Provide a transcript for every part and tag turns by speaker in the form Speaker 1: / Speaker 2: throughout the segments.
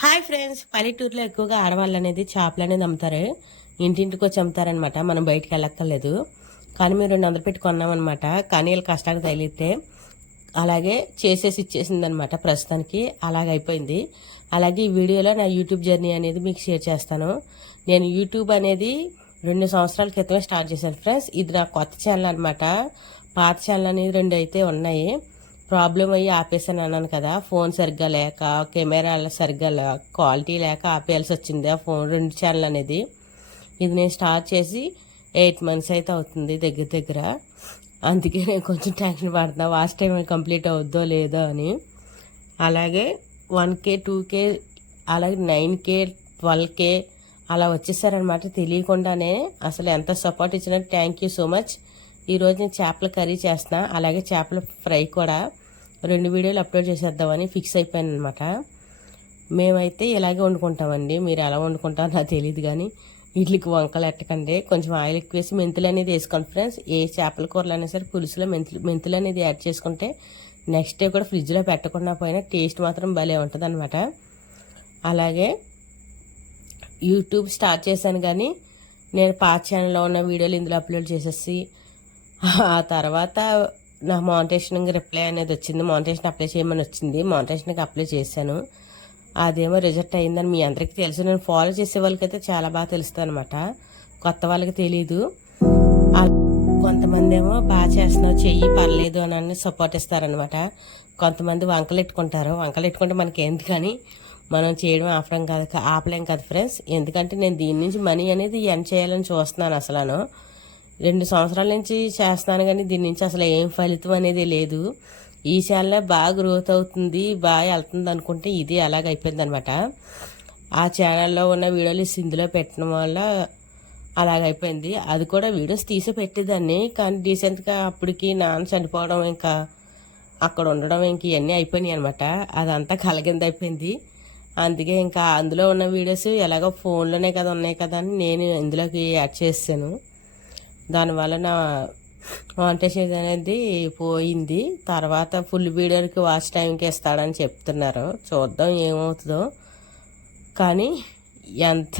Speaker 1: Hi friends. పల్లెటూరులో ఎక్కువగా ఆడవాళ్ళు అనేది చేపలు అనేది అమ్ముతారు ఇంటింటికి వచ్చి అమ్ముతారనమాట మనం బయటికి వెళ్ళక్కర్లేదు. కానీ మీరు రెండు వందలు పెట్టి కొన్నామన్నమాట. కానీ వీళ్ళు కష్టానికి తగిలితే అలాగే చేసేసి ఇచ్చేసిందనమాట ప్రస్తుతానికి. అలాగ అయిపోయింది. అలాగే ఈ వీడియోలో నా యూట్యూబ్ జర్నీ అనేది మీకు షేర్ చేస్తాను. నేను యూట్యూబ్ అనేది రెండు సంవత్సరాల క్రితమే స్టార్ట్ చేశాను ఫ్రెండ్స్. ఇది నా కొత్త ఛానల్ అనమాట పాత ఛానల్ అనేది రెండు అయితే ఉన్నాయి. ప్రాబ్లం అయ్యి ఆపేసాను అన్నాను కదా. ఫోన్ సరిగ్గా లేక కెమెరా సరిగ్గా లేక క్వాలిటీ లేక ఆపేయాల్సి వచ్చింది ఆ ఫోన్ రెండు ఛానల్ అనేది. ఇది నేను స్టార్ట్ చేసి ఎయిట్ మంత్స్ అయితే అవుతుంది దగ్గర దగ్గర. అందుకే నేను కొంచెం టెన్షన్ పడుతున్నా. వాచ్ టైం కంప్లీట్ అవుద్దో లేదో అని. అలాగే వన్ కే టూ కే అలాగే నైన్ కే ట్వెల్వ్ కే అలా వచ్చేసారనమాట తెలియకుండానే అసలు ఎంత సపోర్ట్ ఇచ్చినా థ్యాంక్ యూ సో మచ్. ఈరోజు నేను చేపల కర్రీ చేస్తున్నా. అలాగే చేపల ఫ్రై కూడా. రెండు వీడియోలు అప్లోడ్ చేసేద్దామని ఫిక్స్ అయిపోయాను అనమాట మేమైతే ఇలాగే వండుకుంటామండి. మీరు ఎలా వండుకుంటారో నాకు తెలియదు కానీ ఇడ్లీకి వంకలు ఎట్టకండి. కొంచెం ఆయిల్ ఎక్కువ వేసి మెంతులు అనేది వేసుకోండి ఫ్రెండ్స్. ఏ చేపల కూరలు అయినా సరే పులుసులో మెంతులు మెంతులు అనేది యాడ్ చేసుకుంటే నెక్స్ట్ డే కూడా ఫ్రిడ్జ్లో పెట్టకుండా పోయినా టేస్ట్ మాత్రం భలే ఉంటుంది అనమాట అలాగే యూట్యూబ్ స్టార్ట్ చేశాను కానీ నేను పాత ఛానల్లో ఉన్న వీడియోలు ఇందులో అప్లోడ్ చేసేసి ఆ తర్వాత నా మౌంటేషన్కి రిప్లై అనేది వచ్చింది. మౌంటేషన్ అప్లై చేయమని వచ్చింది. మౌంటేషన్కి అప్లై చేశాను. అదేమో రిజెక్ట్ అయిందని మీ అందరికీ తెలుసు. నేను ఫాలో చేసే వాళ్ళకైతే చాలా బాగా తెలుస్తుంది అనమాట కొత్త వాళ్ళకి తెలీదు. కొంతమంది ఏమో బాగా చేస్తున్నావు చెయ్యి పర్లేదు అని అని సపోర్ట్ ఇస్తారనమాట కొంతమంది వంకలు ఎట్టుకుంటారు వంకలు ఎట్టుకుంటే మనకి ఏంది కానీ మనం చేయడం ఆపడం కాదు ఆపలేం కదా ఫ్రెండ్స్ ఎందుకంటే నేను దీని నుంచి మనీ అనేది ఎన్ చేయాలని చూస్తున్నాను అసలు రెండు సంవత్సరాల నుంచి చేస్తున్నాను కానీ దీని నుంచి అసలు ఏం ఫలితం అనేది లేదు. ఈ ఛానల్ బాగా గ్రోత్ అవుతుంది బాగా వెళ్తుంది అనుకుంటే ఇది అలాగ అయిపోయింది అనమాట ఆ ఛానల్లో ఉన్న వీడియోలు ఇందులో పెట్టడం వల్ల అలాగైపోయింది అది కూడా వీడియోస్ తీసి పెట్టేదాన్ని కానీ రీసెంట్గా అప్పటికి నాన్న చనిపోవడం ఇంకా అక్కడ ఉండడం ఇంక ఇవన్నీ అయిపోయినాయి అనమాట అదంతా కలగింది అయిపోయింది. అందుకే ఇంకా అందులో ఉన్న వీడియోస్ ఎలాగో ఫోన్లోనే కదా ఉన్నాయి కదా అని నేను ఇందులోకి యాడ్ చేసాను దానివల్ల నా మానిటైజేషన్ అనేది పోయింది. తర్వాత ఫుల్ వీడియోకి వాచ్ టైంకి ఇస్తాడని చెప్తున్నారు. చూద్దాం ఏమవుతుందో. కానీ ఎంత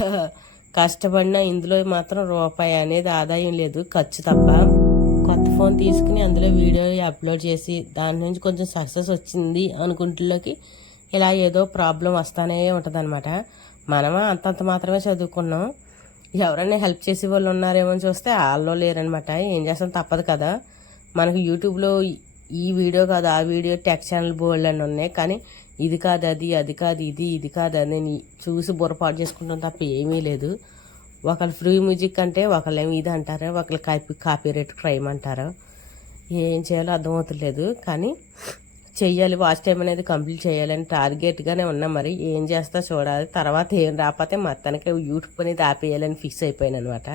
Speaker 1: కష్టపడినా ఇందులో మాత్రం రూపాయి అనేది ఆదాయం లేదు. ఖర్చు తప్ప. కొత్త ఫోన్ తీసుకుని అందులో వీడియో అప్లోడ్ చేసి దాని నుంచి కొంచెం సక్సెస్ వచ్చింది అనుకుంటులోకి ఇలా ఏదో ప్రాబ్లం వస్తానే ఉంటుంది అనమాట మనమా అంతంత మాత్రమే చదువుకున్నాం. ఎవరైనా హెల్ప్ చేసే వాళ్ళు ఉన్నారేమో అని చూస్తే వాళ్ళు లేరనమాట ఏం చేస్తాం? తప్పదు కదా. మనకు యూట్యూబ్లో ఈ వీడియో కాదు ఆ వీడియో టెక్ ఛానల్ బోల్డ్ అని ఉన్నాయి. కానీ ఇది కాదు అది అది కాదు ఇది ఇది కాదు అని చూసి బుర్రపాటు చేసుకుంటాం తప్ప ఏమీ లేదు. ఒకళ్ళు ఫ్రీ మ్యూజిక్ అంటే ఒకళ్ళు ఏమి ఇది అంటారు ఒకళ్ళు కాపీ కాపీ రేట్ క్రైమ్ అంటారు. ఏం చేయాలో అర్థమవుతలేదు. కానీ చెయ్యాలి వాచ్ టైం అనేది కంప్లీట్ చేయాలని టార్గెట్గానే ఉన్నా మరి ఏం చేస్తా చూడాలి. తర్వాత ఏం రాకపోతే మొత్తానికి యూట్యూబ్ అనేది ఆపేయాలని ఫిక్స్ అయిపోయాను అనమాట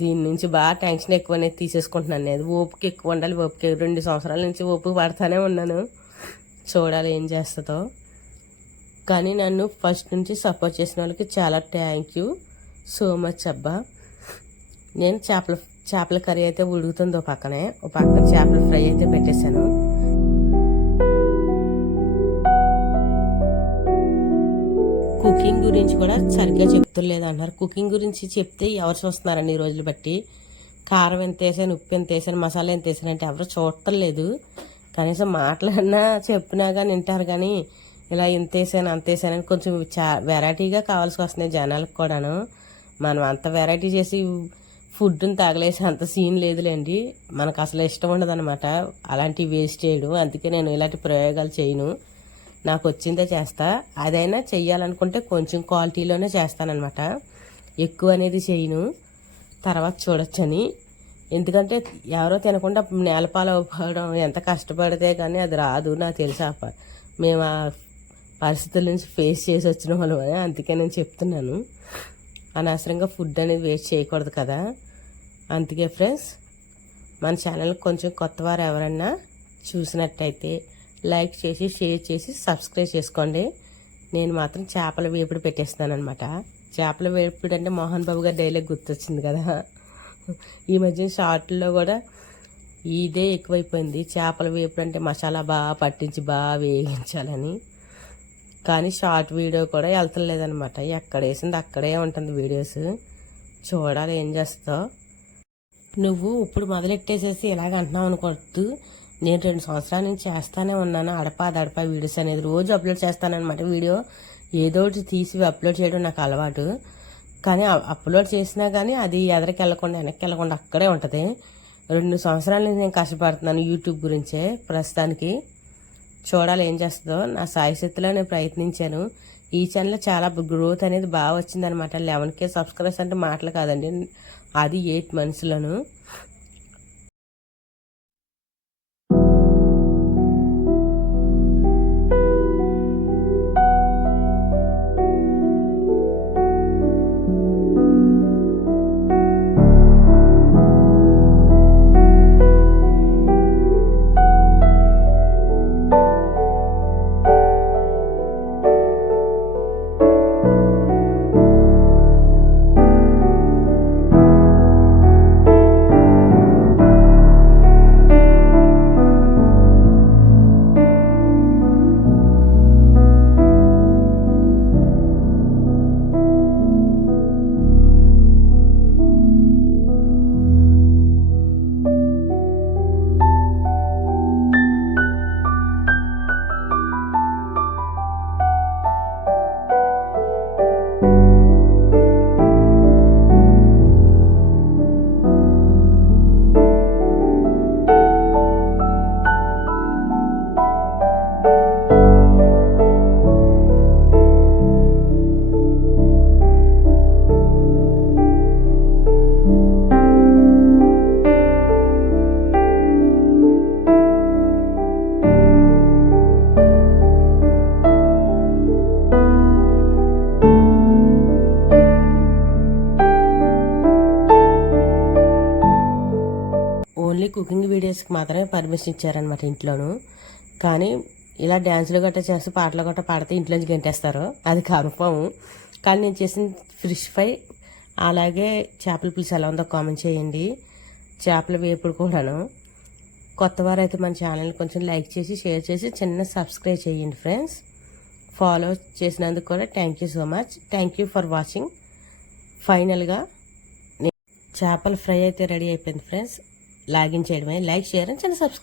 Speaker 1: దీని నుంచి బాగా టెన్షన్ ఎక్కువ అనేది తీసేసుకుంటున్నాను నేను. ఓపిక ఎక్కువ ఉండాలి ఓపిక రెండు సంవత్సరాల నుంచి ఓపిక పడతానే ఉన్నాను. చూడాలి ఏం చేస్తుందో. కానీ నన్ను ఫస్ట్ నుంచి సపోర్ట్ చేసిన వాళ్ళకి చాలా థ్యాంక్ యూ సో మచ్ అబ్బా. నేను చేపల చేపల కర్రీ అయితే ఉడుకుతుంది ఓ పక్కనే. ఓ పక్కన చేపల ఫ్రై అయితే పెట్టేశాను. గురించి కూడా సరిగ్గా చెప్తులేదు అంటారు కుకింగ్ గురించి చెప్తే ఎవరు చూస్తున్నారండి ఈ రోజులు బట్టి? కారం ఎంత వేసాను ఉప్పు ఎంత వేసాను మసాలా ఎంత వేసాను అంటే ఎవరు చూడటం లేదు కనీసం మాట్లాడినా చెప్పినా కానీ వింటారు కానీ ఇలా ఇంత వేసాను అంత వేసాను అని కొంచెం చా వెరైటీగా కావాల్సి వస్తున్నాయి జనాలకు కూడాను. మనం అంత వెరైటీ చేసి ఫుడ్ని తగలేసి అంత సీన్ లేదులేండి. మనకు అసలు ఇష్టం ఉండదు అనమాట అలాంటివి వేస్ట్ చేయడం. అందుకే నేను ఇలాంటి ప్రయోగాలు చేయను. నాకు వచ్చిందే చేస్తా. అదైనా చెయ్యాలనుకుంటే కొంచెం క్వాలిటీలోనే చేస్తానన్నమాట. ఎక్కువ అనేది చేయను తర్వాత చూడొచ్చని. ఎందుకంటే ఎవరో తినకుండా నేలపాలు అవ్వడం ఎంత కష్టపడితే కానీ అది రాదు నాకు తెలుసా మేము ఆ పరిస్థితుల నుంచి ఫేస్ చేసి వచ్చిన వాళ్ళు అందుకే నేను చెప్తున్నాను. అనవసరంగా ఫుడ్ అనేది వేస్ట్ చేయకూడదు కదా. అందుకే ఫ్రెండ్స్ మన ఛానల్ కొంచెం కొత్త వారు ఎవరన్నా చూసినట్టయితే లైక్ చేసి షేర్ చేసి సబ్స్క్రైబ్ చేసుకోండి. నేను మాత్రం చేపల వేపుడు పెట్టేస్తాను అనమాట చేపల వేపుడు అంటే మోహన్ బాబు గారి డైలాగ్ గుర్తొచ్చింది కదా. ఈ మధ్య షార్ట్లో కూడా ఇదే ఎక్కువైపోయింది. చేపల వేపుడు అంటే మసాలా బాగా పట్టించి బాగా వేయించాలని. కానీ షార్ట్ వీడియో కూడా వెళ్తలేదనమాట ఎక్కడ వేసింది అక్కడే ఉంటుంది వీడియోస్. చూడాలి ఏం చేస్తావు నువ్వు ఇప్పుడు మొదలెట్టేసేసి ఇలాగ అంటున్నావు అనుకోవద్దు. నేను రెండు సంవత్సరాల నుంచి చేస్తానే ఉన్నాను. అడప దడప వీడియోస్ అనేది రోజు అప్లోడ్ చేస్తానన్నమాట వీడియో. ఏదో ఒకటి తీసి అప్లోడ్ చేయడం నాకు అలవాటు. కానీ అప్లోడ్ చేసినా కానీ అది ఎదరికి వెళ్ళకుండా వెనక్కి వెళ్ళకుండా అక్కడే ఉంటుంది. రెండు సంవత్సరాల నుంచి నేను కష్టపడుతున్నాను యూట్యూబ్ గురించే ప్రస్తుతానికి. చూడాలి ఏం చేస్తుందో. నా సాయశక్తిలో నేను ప్రయత్నించాను. ఈ ఛానల్ చాలా గ్రోత్ అనేది బాగా వచ్చిందనమాట లెవెన్ కే సబ్స్క్రైబర్స్ అంటే మాటలు కాదండి. అది ఎయిట్ మంత్స్లోను డేస్కి మాత్రమే పర్మిషన్ ఇచ్చారనమాట ఇంట్లోనూ. కానీ ఇలా డ్యాన్సులు గట్రా చేసి పాటలు గట్రా పాడితే ఇంట్లోంచి గంటేస్తారు. అది కన్ఫర్మ్ కానీ నేను చేసిన ఫిష్ ఫ్రై అలాగే చేపల పులుసు ఎలా ఉందో కామెంట్ చేయండి. చేపల వేపుడు కూడాను. కొత్త వారు అయితే మన ఛానల్ కొంచెం లైక్ చేసి షేర్ చేసి చిన్న సబ్స్క్రైబ్ చేయండి ఫ్రెండ్స్ ఫాలో చేసినందుకు కూడా thank you so much thank you for watching ఫైనల్గా చేపల ఫ్రై అయితే రెడీ అయిపోయింది ఫ్రెండ్స్ లాగిన్ చేయడమే. లైక్ చేయడం చిన్న సబ్స్క్రైబ్.